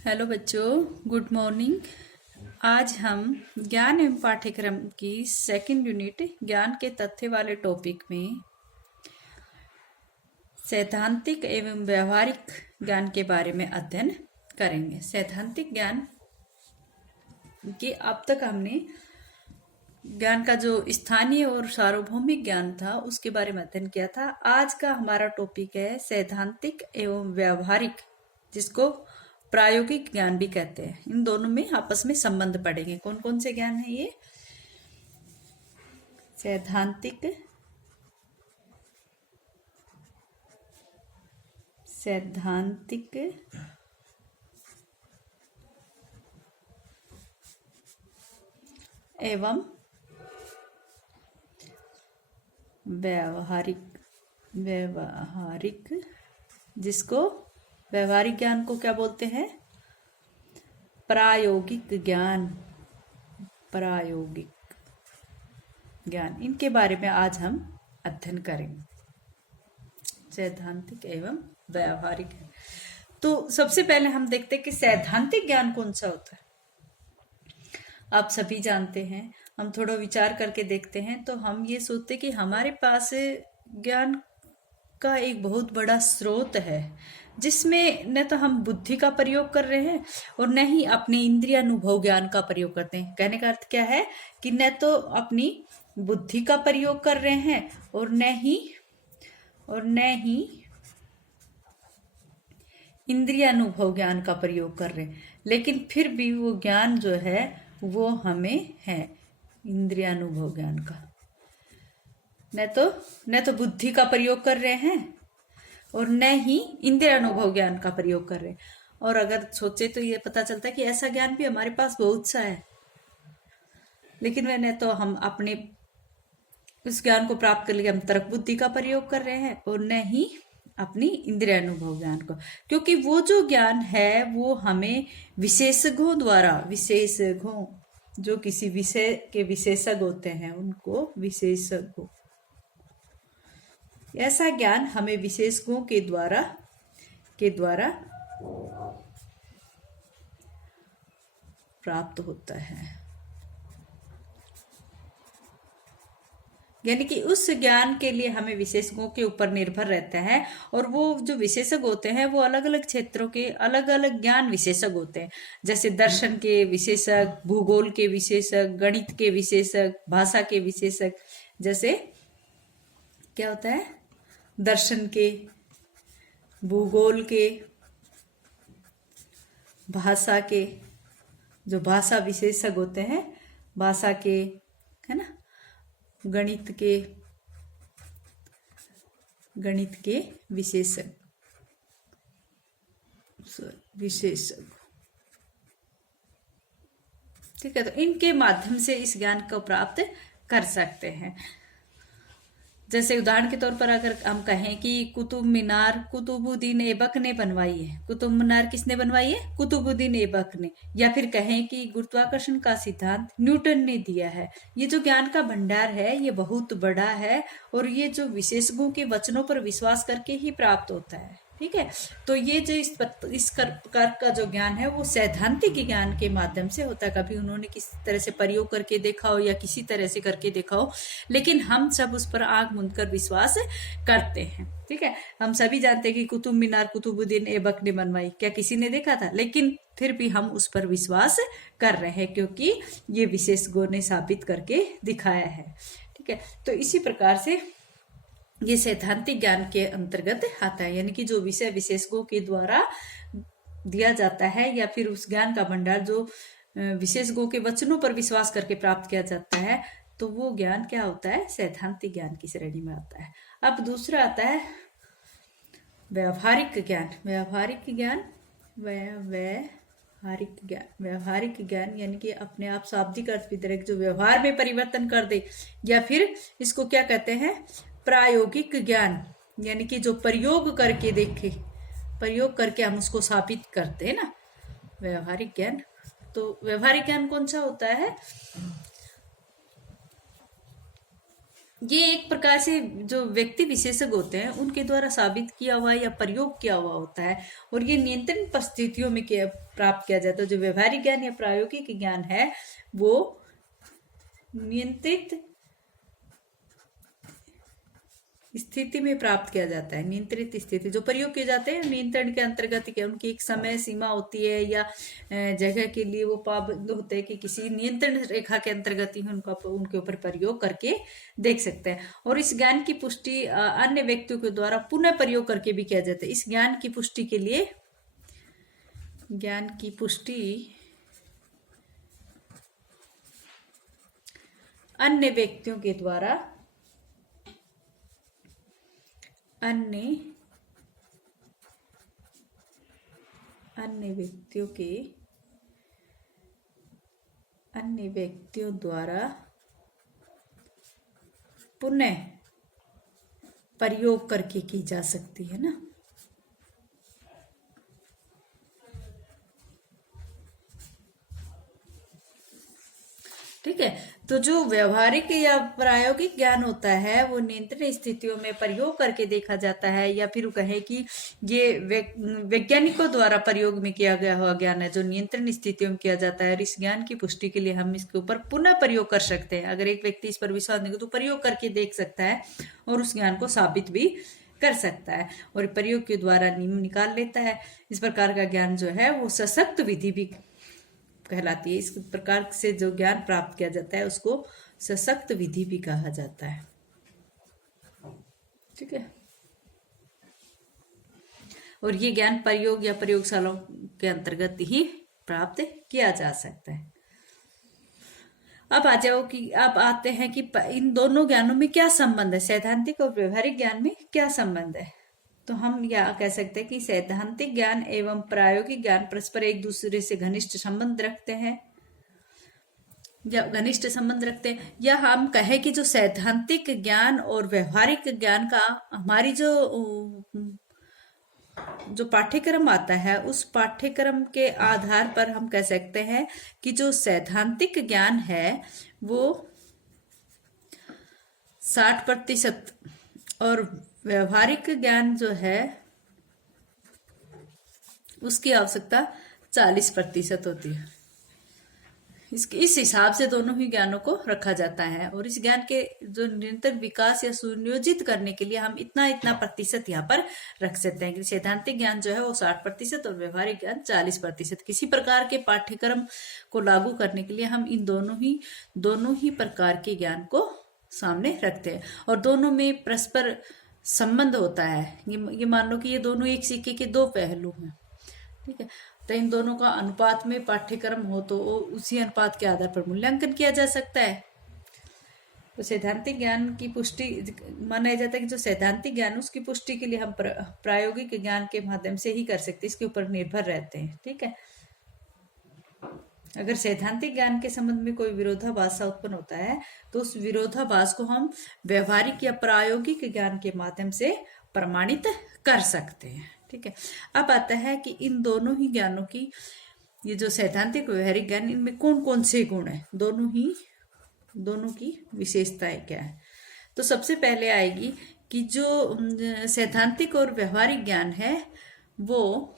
Hello बच्चों, good morning. आज हम ज्ञान एवं पाठ्यक्रम की सेकंड यूनिट ज्ञान के तथ्य वाले टॉपिक में सैद्धांतिक एवं व्यवहारिक ज्ञान के बारे में अध्ययन करेंगे। सैद्धांतिक ज्ञान के अब तक हमने ज्ञान का जो स्थानीय और सार्वभौमिक ज्ञान था उसके बारे में अध्ययन किया था। आज का हमारा टॉपिक है सैद्धांतिक एवं व्यवहारिक, जिसको प्रायोगिक ज्ञान भी कहते हैं। इन दोनों में आपस में संबंध पड़ेंगे। कौन कौन से ज्ञान है ये? सैद्धांतिक एवं व्यवहारिक, जिसको व्यवहारिक ज्ञान को क्या बोलते हैं? प्रायोगिक ज्ञान। इनके बारे में आज हम अध्ययन करेंगे, सैद्धांतिक एवं व्यवहारिक। तो सबसे पहले हम देखते हैं कि सैद्धांतिक ज्ञान कौन सा होता है। आप सभी जानते हैं। हम थोड़ा विचार करके देखते हैं तो हम ये सोचते कि हमारे पास ज्ञान का एक बहुत बड़ा स्रोत है, जिसमें न तो हम बुद्धि का प्रयोग कर रहे हैं और न ही अपने इंद्रियानुभव ज्ञान का प्रयोग करते हैं। कहने का अर्थ क्या है कि न तो अपनी बुद्धि का प्रयोग कर रहे हैं और न ही इंद्रियानुभव ज्ञान का प्रयोग कर रहे हैं, लेकिन फिर भी वो ज्ञान जो है वो हमें है इंद्रियानुभव ज्ञान का। न तो बुद्धि का प्रयोग कर रहे हैं और न ही इंद्रियानुभव ज्ञान का प्रयोग कर रहे हैं। और अगर सोचे तो ये पता चलता है कि ऐसा ज्ञान भी हमारे पास बहुत सा है, लेकिन वह न तो हम अपने उस ज्ञान को प्राप्त कर लिए हम तर्क बुद्धि का प्रयोग कर रहे हैं और न ही अपनी इंद्रियानुभव ज्ञान को, क्योंकि वो जो ज्ञान है वो हमें विशेषज्ञों द्वारा, जो किसी विषय के विशेषज्ञ होते हैं उनको विशेषज्ञ, ऐसा ज्ञान हमें विशेषज्ञों के द्वारा प्राप्त होता है। यानी कि उस ज्ञान के लिए हमें विशेषज्ञों के ऊपर निर्भर रहता है, और वो जो विशेषज्ञ होते हैं वो अलग अलग क्षेत्रों के अलग अलग ज्ञान विशेषज्ञ होते हैं। जैसे दर्शन के विशेषज्ञ, भूगोल के विशेषज्ञ, गणित के विशेषज्ञ, भाषा के विशेषज्ञ। जैसे क्या होता है? दर्शन के, भूगोल के, भाषा के, जो भाषा विशेषज्ञ होते हैं, भाषा के, है ना, गणित के विशेषज्ञ। ठीक है, तो इनके माध्यम से इस ज्ञान को प्राप्त कर सकते हैं। जैसे उदाहरण के तौर पर अगर हम कहें कि कुतुब मीनार कुतुबुद्दीन ऐबक ने बनवाई है। कुतुब मीनार किसने बनवाई है? कुतुबुद्दीन ऐबक ने। या फिर कहें कि गुरुत्वाकर्षण का सिद्धांत न्यूटन ने दिया है। ये जो ज्ञान का भंडार है ये बहुत बड़ा है, और ये जो विशेषज्ञों के वचनों पर विश्वास करके ही प्राप्त होता है। ठीक है, तो ये जो इस प्रकार का जो ज्ञान है वो सैद्धांतिक ज्ञान के माध्यम से होता है। कभी उन्होंने किसी तरह से प्रयोग करके देखा हो या किसी तरह से करके देखा हो, लेकिन हम सब उस पर आंख मूंद कर विश्वास करते हैं। ठीक है, हम सभी जानते हैं कि कुतुब मीनार कुतुबुद्दीन ऐबक ने बनवाई। क्या किसी ने देखा था? लेकिन फिर भी हम उस पर विश्वास कर रहे हैं, क्योंकि ये विशेषज्ञों ने साबित करके दिखाया है। ठीक है, तो इसी प्रकार से ये सैद्धांतिक ज्ञान के अंतर्गत आता है। यानी कि जो विषय विशेषज्ञों के द्वारा दिया जाता है, या फिर उस ज्ञान का भंडार जो विशेषज्ञों के वचनों पर विश्वास करके प्राप्त किया जाता है, तो वो ज्ञान क्या होता है? सैद्धांतिक ज्ञान की श्रेणी में आता है। अब दूसरा आता है व्यवहारिक ज्ञान यानी कि अपने आप शाब्दिक अर्थ भी तरह जो व्यवहार में परिवर्तन कर दे, या फिर इसको क्या कहते हैं? प्रायोगिक ज्ञान। यानी कि जो प्रयोग करके हम उसको स्थापित करते हैं ना, व्यवहारिक ज्ञान। तो व्यवहारिक ज्ञान कौन सा होता है? ये एक प्रकार से जो व्यक्ति विशेषज्ञ होते हैं उनके द्वारा साबित किया हुआ या प्रयोग किया हुआ होता है, और ये नियंत्रण परिस्थितियों में प्राप्त किया जाता है। जो व्यवहारिक ज्ञान या प्रायोगिक ज्ञान है वो नियंत्रित स्थिति में प्राप्त किया जाता है। नियंत्रित स्थिति जो प्रयोग किए जाते हैं नियंत्रण के अंतर्गत के, उनकी एक समय सीमा होती है या जगह के लिए वो पाबंद होते हैं कि किसी नियंत्रण रेखा के अंतर्गत ही उनका उनके ऊपर प्रयोग करके देख सकते हैं। और इस ज्ञान की पुष्टि अन्य व्यक्तियों के द्वारा पुनः प्रयोग करके भी किया जाता है। इस ज्ञान की पुष्टि के लिए ज्ञान की पुष्टि अन्य व्यक्तियों के द्वारा अन्य व्यक्तियों द्वारा पुनः प्रयोग करके की जा सकती है ना। ठीक है, तो जो व्यवहारिक या प्रायोगिक ज्ञान होता है वो नियंत्रण स्थितियों में प्रयोग करके देखा जाता है, या फिर कहें कि ये वैज्ञानिकों द्वारा प्रयोग में किया गया हुआ ज्ञान है जो नियंत्रण स्थितियों में किया जाता है। और इस ज्ञान की पुष्टि के लिए हम इसके ऊपर पुनः प्रयोग कर सकते हैं। अगर एक व्यक्ति इस पर विश्वास नहीं तो प्रयोग करके देख सकता है और उस ज्ञान को साबित भी कर सकता है और प्रयोग के द्वारा नियम निकाल लेता है। इस प्रकार का ज्ञान जो है वो सशक्त विधि भी कहलाती है। इस प्रकार से जो ज्ञान प्राप्त किया जाता है उसको सशक्त विधि भी कहा जाता है। ठीक है, और ये ज्ञान प्रयोग या प्रयोगशालाओं के अंतर्गत ही प्राप्त किया जा सकता है। अब आते हैं कि इन दोनों ज्ञानों में क्या संबंध है, सैद्धांतिक और व्यवहारिक ज्ञान में क्या संबंध है। तो हम यह कह सकते हैं कि सैद्धांतिक ज्ञान एवं प्रायोगिक ज्ञान परस्पर एक दूसरे से घनिष्ठ संबंध रखते हैं, या हम कहें कि जो सैद्धांतिक ज्ञान और व्यवहारिक ज्ञान का हमारी जो पाठ्यक्रम आता है उस पाठ्यक्रम के आधार पर हम कह सकते हैं कि जो सैद्धांतिक ज्ञान है वो 60% और व्यवहारिक ज्ञान जो है उसकी आवश्यकता 40% होती है। इस हिसाब से दोनों ही ज्ञानों को रखा जाता है, और इस ज्ञान के जो निरंतर विकास या सुनियोजित करने के लिए हम इतना प्रतिशत यहाँ पर रख सकते हैं कि सैद्धांतिक ज्ञान जो है वो 60% और व्यवहारिक ज्ञान 40%। किसी प्रकार के पाठ्यक्रम को लागू करने के लिए हम इन दोनों ही प्रकार के ज्ञान को सामने रखते हैं, और दोनों में परस्पर संबंध होता है। ये मान लो कि ये दोनों एक सिक्के के दो पहलू हैं। ठीक है, तो इन दोनों का अनुपात में पाठ्यक्रम हो तो उसी अनुपात के आधार पर मूल्यांकन किया जा सकता है। तो सैद्धांतिक ज्ञान की पुष्टि माना जाता है कि जो सैद्धांतिक ज्ञान उसकी पुष्टि के लिए हम प्रायोगिक ज्ञान के माध्यम से ही कर सकते हैं, इसके ऊपर निर्भर रहते हैं। ठीक है, अगर सैद्धांतिक ज्ञान के संबंध में कोई विरोधाभास उत्पन्न होता है तो उस विरोधाभास को हम व्यवहारिक या प्रायोगिक ज्ञान के माध्यम से प्रमाणित कर सकते हैं। ठीक है, अब आता है कि इन दोनों ही ज्ञानों की, ये जो सैद्धांतिक व्यवहारिक ज्ञान, इनमें कौन कौन से गुण है, दोनों की विशेषताएं क्या है। तो सबसे पहले आएगी कि जो सैद्धांतिक और व्यवहारिक ज्ञान है वो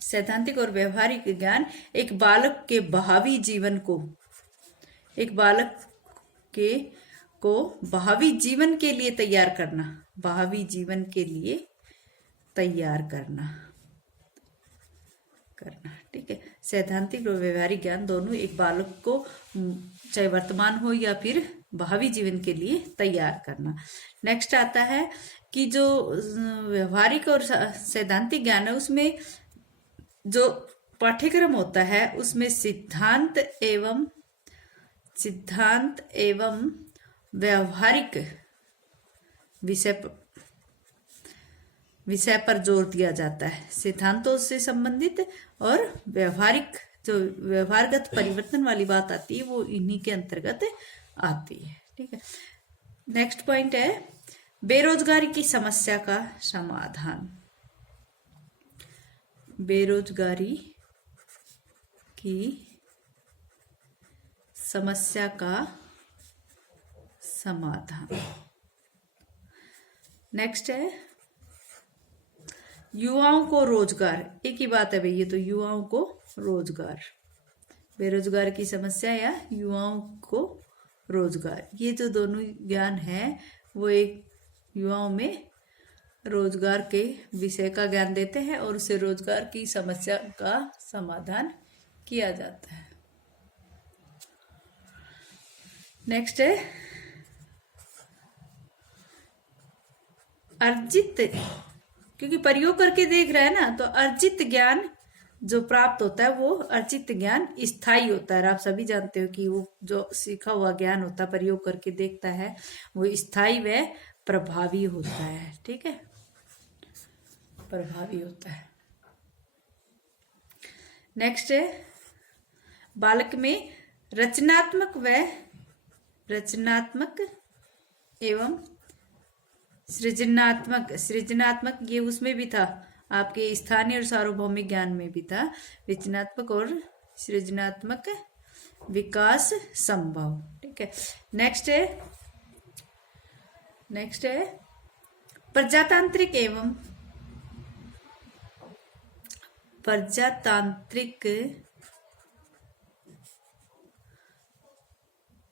सैद्धांतिक और व्यवहारिक ज्ञान एक बालक के भावी जीवन को भावी जीवन के लिए तैयार करना। ठीक है, सैद्धांतिक और व्यवहारिक ज्ञान दोनों एक बालक को चाहे वर्तमान हो या फिर भावी जीवन के लिए तैयार करना। नेक्स्ट आता है कि जो व्यवहारिक और सैद्धांतिक ज्ञान है उसमें जो पाठ्यक्रम होता है उसमें सिद्धांत एवं व्यवहारिक विषय पर जोर दिया जाता है। सिद्धांतों से संबंधित और व्यवहारगत परिवर्तन वाली बात आती है वो इन्हीं के अंतर्गत आती है। ठीक है, नेक्स्ट पॉइंट है बेरोजगारी की समस्या का समाधान। बेरोजगारी की समस्या का समाधान। नेक्स्ट है युवाओं को रोजगार। एक ही बात है भैया, तो युवाओं को रोजगार, बेरोजगार की समस्या या युवाओं को रोजगार, ये जो दोनों ज्ञान है वो एक युवाओं में रोजगार के विषय का ज्ञान देते हैं और उससे रोजगार की समस्या का समाधान किया जाता है। नेक्स्ट है अर्जित, क्योंकि प्रयोग करके देख रहे हैं ना, तो अर्जित ज्ञान जो प्राप्त होता है वो अर्जित ज्ञान स्थायी होता है। आप सभी जानते हो कि वो जो सीखा हुआ ज्ञान होता है प्रयोग करके देखता है वो स्थायी व प्रभावी होता है। ठीक है, प्रभावी होता है। नेक्स्ट है बालक में रचनात्मक एवं सृजनात्मक ये उसमें भी था, आपके स्थानीय और सार्वभौमिक ज्ञान में भी था, रचनात्मक और सृजनात्मक विकास संभव। ठीक है, नेक्स्ट है प्रजातांत्रिक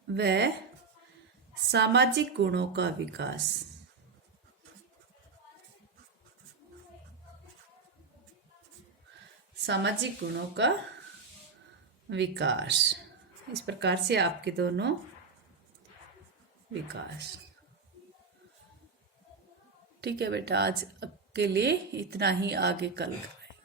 व सामाजिक गुणों का विकास। सामाजिक गुणों का विकास, इस प्रकार से आपके दोनों विकास। ठीक है बेटा, आज के लिए इतना ही, आगे कल